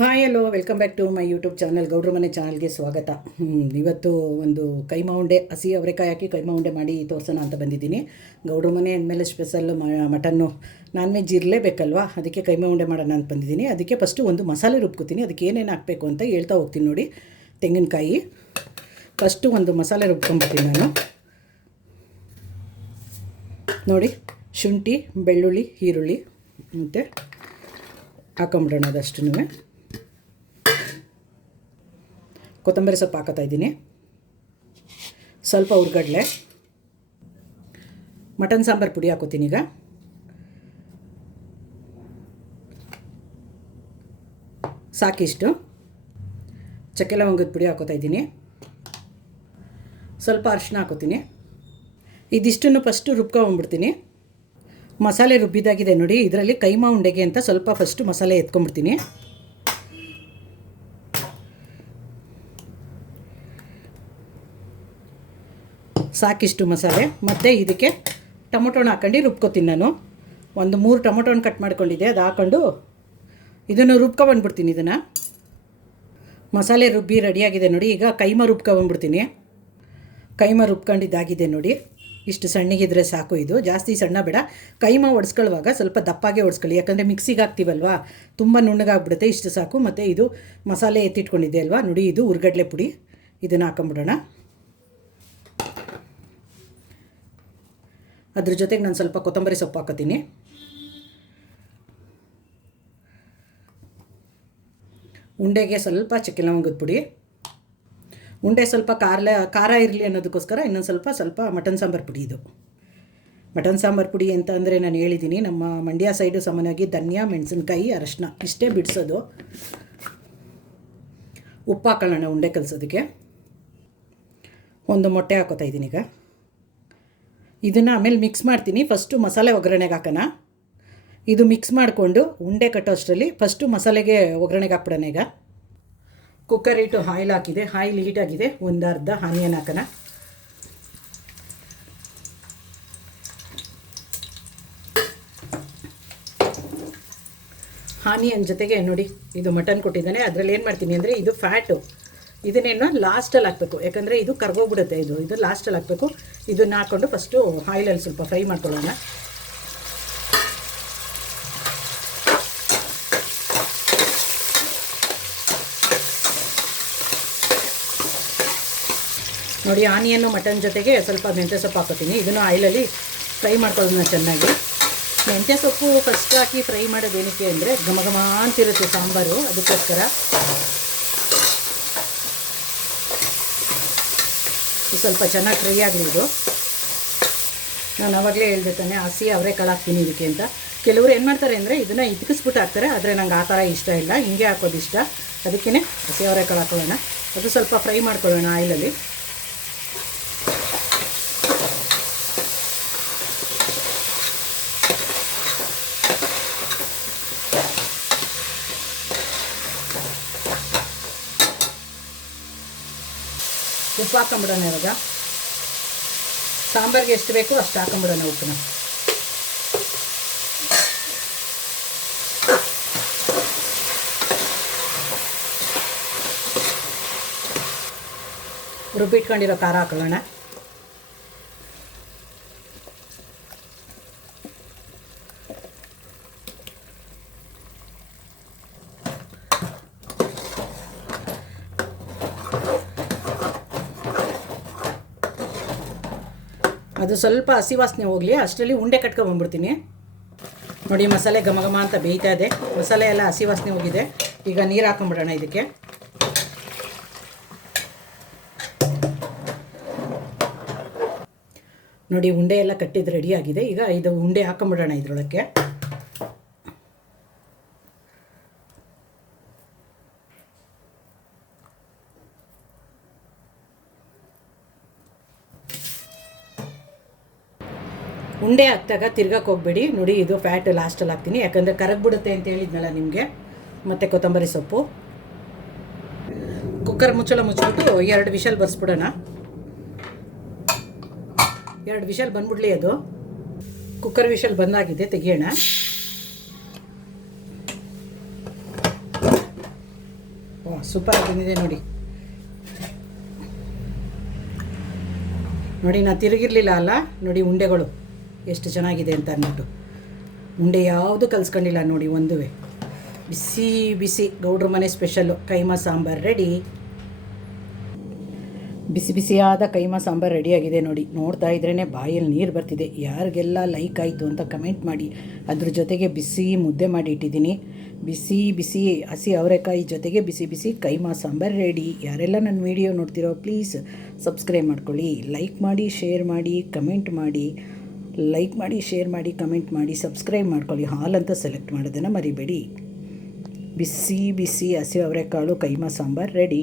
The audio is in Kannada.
Hi hello welcome back to my YouTube channel ಗೌಡ್ರ ಮನೆ ಚಾನಲ್ಗೆ ಸ್ವಾಗತ. ಇವತ್ತು ಒಂದು ಕೈಮಾ ಉಂಡೆ, ಹಸಿ ಅವರೆಕಾಯಿ ಹಾಕಿ ಕೈಮಾ ಉಂಡೆ ಮಾಡಿ ತೋರಿಸೋಣ ಅಂತ ಬಂದಿದ್ದೀನಿ. ಗೌಡ್ರ ಮನೆ ಅಂದಮೇಲೆ ಸ್ಪೆಷಲ್ ಮಟನ್ನು, ನಾನ್ ವೆಜ್ ಇರಲೇಬೇಕಲ್ವಾ, ಅದಕ್ಕೆ ಕೈಮಾ ಉಂಡೆ ಮಾಡೋಣ ಅಂತ ಬಂದಿದ್ದೀನಿ. ಅದಕ್ಕೆ ಫಸ್ಟು ಒಂದು ಮಸಾಲೆ ರುಬ್ಕೋತೀನಿ. ಅದಕ್ಕೆ ಏನೇನು ಹಾಕಬೇಕು ಅಂತ ಹೇಳ್ತಾ ಹೋಗ್ತೀನಿ ನೋಡಿ. ತೆಂಗಿನಕಾಯಿ ಫಸ್ಟು ಒಂದು ಮಸಾಲೆ ರುಬ್ಕೊಂಡ್ಬಿಡ್ತೀನಿ ನಾನು ನೋಡಿ. ಶುಂಠಿ, ಬೆಳ್ಳುಳ್ಳಿ, ಈರುಳ್ಳಿ ಮತ್ತು ಹಾಕೊಂಬಿಡೋಣ. ಅದಷ್ಟು ಕೊತ್ತಂಬರಿ ಸೊಪ್ಪು ಹಾಕೋತಾ ಇದ್ದೀನಿ. ಸ್ವಲ್ಪ ಹುರ್ಗಡ್ಲೆ, ಮಟನ್ ಸಾಂಬಾರು ಪುಡಿ ಹಾಕೋತೀನಿ. ಈಗ ಸಾಕಿಷ್ಟು ಚಕ್ಕೆ ಲವಂಗದ ಪುಡಿ ಹಾಕೋತಾ ಇದ್ದೀನಿ. ಸ್ವಲ್ಪ ಅರಿಶಿನ ಹಾಕೋತೀನಿ. ಇದಿಷ್ಟನ್ನು ಫಸ್ಟು ರುಬ್ಕೊಂಡ್ಬಿಡ್ತೀನಿ. ಮಸಾಲೆ ರುಬ್ಬಿದಾಗಿದೆ ನೋಡಿ. ಇದರಲ್ಲಿ ಕೈಮಾ ಉಂಡೆಗೆ ಅಂತ ಸ್ವಲ್ಪ ಫಸ್ಟು ಮಸಾಲೆ ಎತ್ಕೊಂಡ್ಬಿಡ್ತೀನಿ. ಸಾಕಿಷ್ಟು ಮಸಾಲೆ. ಮತ್ತು ಇದಕ್ಕೆ ಟೊಮೊಟೊನ ಹಾಕೊಂಡು ರುಬ್ಕೋತೀನಿ ನಾನು. ಒಂದು 3 ಟೊಮೊಟೊನ ಕಟ್ ಮಾಡ್ಕೊಂಡಿದ್ದೆ, ಅದು ಹಾಕ್ಕೊಂಡು ಇದನ್ನು ರುಬ್ಕೊಬಂದ್ಬಿಡ್ತೀನಿ. ಇದನ್ನು ಮಸಾಲೆ ರುಬ್ಬಿ ರೆಡಿಯಾಗಿದೆ ನೋಡಿ. ಈಗ ಕೈಮಾ ರುಬ್ಕೊಬಂದ್ಬಿಡ್ತೀನಿ. ಕೈಮಾ ರುಬ್ಕೊಂಡಿದ್ದಾಗಿದೆ ನೋಡಿ. ಇಷ್ಟು ಸಣ್ಣಗಿದ್ರೆ ಸಾಕು. ಇದು ಜಾಸ್ತಿ ಸಣ್ಣ ಬೇಡ. ಕೈಮಾ ಒಡ್ಸ್ಕೊಳ್ಳುವಾಗ ಸ್ವಲ್ಪ ದಪ್ಪಾಗೆ ಒಡ್ಸ್ಕೊಳ್ಳಿ, ಯಾಕಂದರೆ ಮಿಕ್ಸಿಗೆ ಹಾಕ್ತೀವಲ್ವಾ, ತುಂಬ ನುಣ್ಣಗಾಗ್ಬಿಡುತ್ತೆ. ಇಷ್ಟು ಸಾಕು. ಮತ್ತು ಇದು ಮಸಾಲೆ ಎತ್ತಿಟ್ಕೊಂಡಿದ್ದೆ ಅಲ್ವಾ ನೋಡಿ, ಇದು ಹುರ್ಗಡ್ಲೆ ಪುಡಿ. ಇದನ್ನು ಹಾಕೊಂಬಿಡೋಣ. ಅದ್ರ ಜೊತೆಗೆ ನಾನು ಸ್ವಲ್ಪ ಕೊತ್ತಂಬರಿ ಸೊಪ್ಪು ಹಾಕೋತೀನಿ. ಉಂಡೆಗೆ ಸ್ವಲ್ಪ ಚಕ್ಕೆ ಲವಂಗದ ಪುಡಿ. ಉಂಡೆ ಸ್ವಲ್ಪ ಖಾರ ಇರಲಿ ಅನ್ನೋದಕ್ಕೋಸ್ಕರ ಇನ್ನೊಂದು ಸ್ವಲ್ಪ ಮಟನ್ ಸಾಂಬಾರು ಪುಡಿ. ಇದು ಮಟನ್ ಸಾಂಬಾರು ಪುಡಿ ಅಂತ ಅಂದರೆ ನಾನು ಹೇಳಿದ್ದೀನಿ, ನಮ್ಮ ಮಂಡ್ಯ ಸೈಡು ಸಾಮಾನ್ಯವಾಗಿ ಧನಿಯಾ, ಮೆಣಸಿನ್ಕಾಯಿ, ಅರಶಿನ ಇಷ್ಟೇ ಬಿಡಿಸೋದು. ಉಪ್ಪು ಹಾಕೊಳ್ಳೋಣ ಉಂಡೆ ಕಲಸೋದಕ್ಕೆ. ಒಂದು ಮೊಟ್ಟೆ ಹಾಕೋತಾ ಇದ್ದೀನಿ. ಈಗ ಇದನ್ನು ಆಮೇಲೆ ಮಿಕ್ಸ್ ಮಾಡ್ತೀನಿ. ಫಸ್ಟು ಮಸಾಲೆ ಒಗ್ಗರಣೆಗೆ ಹಾಕೋಣ. ಇದು ಮಿಕ್ಸ್ ಮಾಡಿಕೊಂಡು ಉಂಡೆ ಕಟ್ಟೋ ಅಷ್ಟರಲ್ಲಿ ಫಸ್ಟು ಮಸಾಲೆಗೆ ಒಗ್ಗರಣೆಗೆ ಹಾಕ್ಬಿಡೋಣ. ಈಗ ಕುಕ್ಕರ್ ಇಟ್ಟು ಆಯಿಲ್ ಹಾಕಿದೆ. ಆಯಿಲ್ ಹೀಟಾಗಿದೆ. ಒಂದು ಅರ್ಧ ಆನಿಯನ್ ಹಾಕೋಣ. ಆನಿಯನ್ ಜೊತೆಗೆ ನೋಡಿ, ಇದು ಮಟನ್ ಕೊಟ್ಟಿದ್ದಾನೆ. ಅದರಲ್ಲಿ ಏನು ಮಾಡ್ತೀನಿ ಅಂದರೆ, ಇದು ಫ್ಯಾಟು, ಇದನ್ನೇನು ಲಾಸ್ಟಲ್ಲಿ ಹಾಕಬೇಕು, ಯಾಕಂದರೆ ಇದು ಕರ್ಗೋಗ್ಬಿಡುತ್ತೆ. ಇದು ಲಾಸ್ಟಲ್ಲಿ ಹಾಕಬೇಕು. ಇದನ್ನು ಹಾಕ್ಕೊಂಡು ಫಸ್ಟು ಆಯಿಲಲ್ಲಿ ಸ್ವಲ್ಪ ಫ್ರೈ ಮಾಡ್ಕೊಳ್ಳೋಣ. ನೋಡಿ, ಆನಿಯನ್ನು ಮಟನ್ ಜೊತೆಗೆ ಸ್ವಲ್ಪ ಮೆಂತ್ಯ ಸೊಪ್ಪು ಹಾಕೋತೀನಿ. ಇದನ್ನು ಆಯಿಲಲ್ಲಿ ಫ್ರೈ ಮಾಡ್ಕೊಳ್ಳೋಣ ಚೆನ್ನಾಗಿ. ಮೆಂತ್ಯ ಸೊಪ್ಪು ಫಸ್ಟ್ ಹಾಕಿ ಫ್ರೈ ಮಾಡೋದೇನಕ್ಕೆ ಅಂದರೆ ಘಮ ಘಮ ಅಂತಿರುತ್ತೆ ಸಾಂಬಾರು, ಅದಕ್ಕೋಸ್ಕರ. ಸ್ವಲ್ಪ ಚೆನ್ನಾಗಿ ಫ್ರೈ ಆಗಲಿ ಇದು. ನಾನು ಆವಾಗಲೇ ಹೇಳ್ದೆ ತಾನೆ, ಹಸಿ ಅವರೆಕಾಳು ಹಾಕ್ತೀನಿ ಇದಕ್ಕೆ ಅಂತ. ಕೆಲವರು ಏನು ಮಾಡ್ತಾರೆ ಅಂದರೆ ಇದನ್ನು ಇದ್ಕಿಸ್ಬಿಟ್ಟು ಹಾಕ್ತಾರೆ, ಆದರೆ ನಂಗೆ ಆ ಥರ ಇಷ್ಟ ಇಲ್ಲ, ಹಿಂಗೆ ಹಾಕೋದು ಇಷ್ಟ. ಅದಕ್ಕೇ ಹಸಿ ಅವರೆಕಾಳು ಹಾಕೊಳ್ಳೋಣ. ಅದು ಸ್ವಲ್ಪ ಫ್ರೈ ಮಾಡ್ಕೊಳ್ಳೋಣ ಆಯಿಲಲ್ಲಿ. ಉಪ್ಪು ಹಾಕೊಂಬಿಡೋಣ. ಇವಾಗ ಸಾಂಬಾರಿಗೆ ಎಷ್ಟು ಬೇಕೋ ಅಷ್ಟು ಹಾಕೊಂಬಿಡೋಣ ಉಪ್ಪನ್ನ. ರುಬ್ಬಿಟ್ಕೊಂಡಿರೋ ಖಾರ ಹಾಕೊಳ್ಳೋಣ. ಅದು ಸ್ವಲ್ಪ ಹಸಿ ವಾಸನೆ ಹೋಗಲಿ, ಅಷ್ಟರಲ್ಲಿ ಉಂಡೆ ಕಟ್ಕೊಂಡ್ಬಂದ್ಬಿಡ್ತೀನಿ. ನೋಡಿ, ಮಸಾಲೆ ಘಮ ಘಮ ಅಂತ ಬೇಯ್ತಾ ಇದೆ. ಮಸಾಲೆ ಎಲ್ಲ ಹಸಿ ವಾಸನೆ ಹೋಗಿದೆ. ಈಗ ನೀರು ಹಾಕೊಂಬಿಡೋಣ ಇದಕ್ಕೆ. ನೋಡಿ, ಉಂಡೆ ಎಲ್ಲ ಕಟ್ಟಿದ್ದು ರೆಡಿಯಾಗಿದೆ. ಈಗ ಇದು ಉಂಡೆ ಹಾಕೊಂಬಿಡೋಣ ಇದರೊಳಕ್ಕೆ. ಉಂಡೆ ಹಾಕಿದಾಗ ತಿರ್ಗಕ್ಕೆ ಹೋಗಬೇಡಿ ನೋಡಿ. ಇದು ಫ್ಯಾಟ್ ಲಾಸ್ಟಲ್ಲಿ ಹಾಕ್ತೀನಿ, ಯಾಕಂದರೆ ಕರಗ್ಬಿಡುತ್ತೆ ಅಂತ ಹೇಳಿದ್ನಲ್ಲ ನಿಮಗೆ. ಮತ್ತು ಕೊತ್ತಂಬರಿ ಸೊಪ್ಪು. ಕುಕ್ಕರ್ ಮುಚ್ಚಳ ಮುಚ್ಚಿಬಿಟ್ಟು 2 ವಿಷಲ್ ಬರ್ಸ್ಬಿಡೋಣ. 2 ವಿಷಲ್ ಬಂದ್ಬಿಡ್ಲಿ. ಅದು ಕುಕ್ಕರ್ ವಿಷಲ್ ಬಂದಾಗಿದೆ, ತೆಗಿಯೋಣ. ಸೂಪರ್ ಬಂದಿದೆ ನೋಡಿ. ನೋಡಿ ನಾನು ತಿರುಗಿರಲಿಲ್ಲ ಅಲ್ಲ, ನೋಡಿ ಉಂಡೆಗಳು ಎಷ್ಟು ಚೆನ್ನಾಗಿದೆ ಅಂತ ಅಂದ್ಬಿಟ್ಟು. ಉಂಡೆ ಯಾವುದು ಕಲಿಸ್ಕೊಂಡಿಲ್ಲ ನೋಡಿ ಒಂದುವೆ. ಬಿಸಿ ಬಿಸಿ ಗೌಡ್ರ ಮನೆ ಸ್ಪೆಷಲ್ಲು ಕೈಮಾ ಸಾಂಬಾರು ರೆಡಿ. ಬಿಸಿ ಬಿಸಿಯಾದ ಕೈಮಾ ಸಾಂಬಾರು ರೆಡಿಯಾಗಿದೆ ನೋಡಿ. ನೋಡ್ತಾ ಇದ್ರೇ ಬಾಯಲ್ಲಿ ನೀರು ಬರ್ತಿದೆ. ಯಾರಿಗೆಲ್ಲ ಲೈಕ್ ಆಯಿತು ಅಂತ ಕಮೆಂಟ್ ಮಾಡಿ. ಅದ್ರ ಜೊತೆಗೆ ಬಿಸಿ ಮುದ್ದೆ ಮಾಡಿ ಇಟ್ಟಿದ್ದೀನಿ. ಬಿಸಿ ಬಿಸಿ ಹಸಿ ಅವರೆಕಾಯಿ ಜೊತೆಗೆ ಬಿಸಿ ಬಿಸಿ ಕೈಮಾ ಸಾಂಬಾರು ರೆಡಿ. ಯಾರೆಲ್ಲ ನನ್ನ ವೀಡಿಯೋ ನೋಡ್ತಿರೋ ಪ್ಲೀಸ್ ಸಬ್ಸ್ಕ್ರೈಬ್ ಮಾಡ್ಕೊಳ್ಳಿ. ಲೈಕ್ ಮಾಡಿ, ಶೇರ್ ಮಾಡಿ, ಕಮೆಂಟ್ ಮಾಡಿ. ಲೈಕ್ ಮಾಡಿ, ಶೇರ್ ಮಾಡಿ, ಕಮೆಂಟ್ ಮಾಡಿ, ಸಬ್ಸ್ಕ್ರೈಬ್ ಮಾಡ್ಕೊಳ್ಳಿ. ಹಾಲ್ ಅಂತ ಸೆಲೆಕ್ಟ್ ಮಾಡೋದನ್ನು ಮರಿಬೇಡಿ. ಬಿಸಿ ಬಿಸಿ ಹಸಿ ಅವರೆಕಾಳು ಕೈಮಾ ಸಾಂಬಾರು ರೆಡಿ.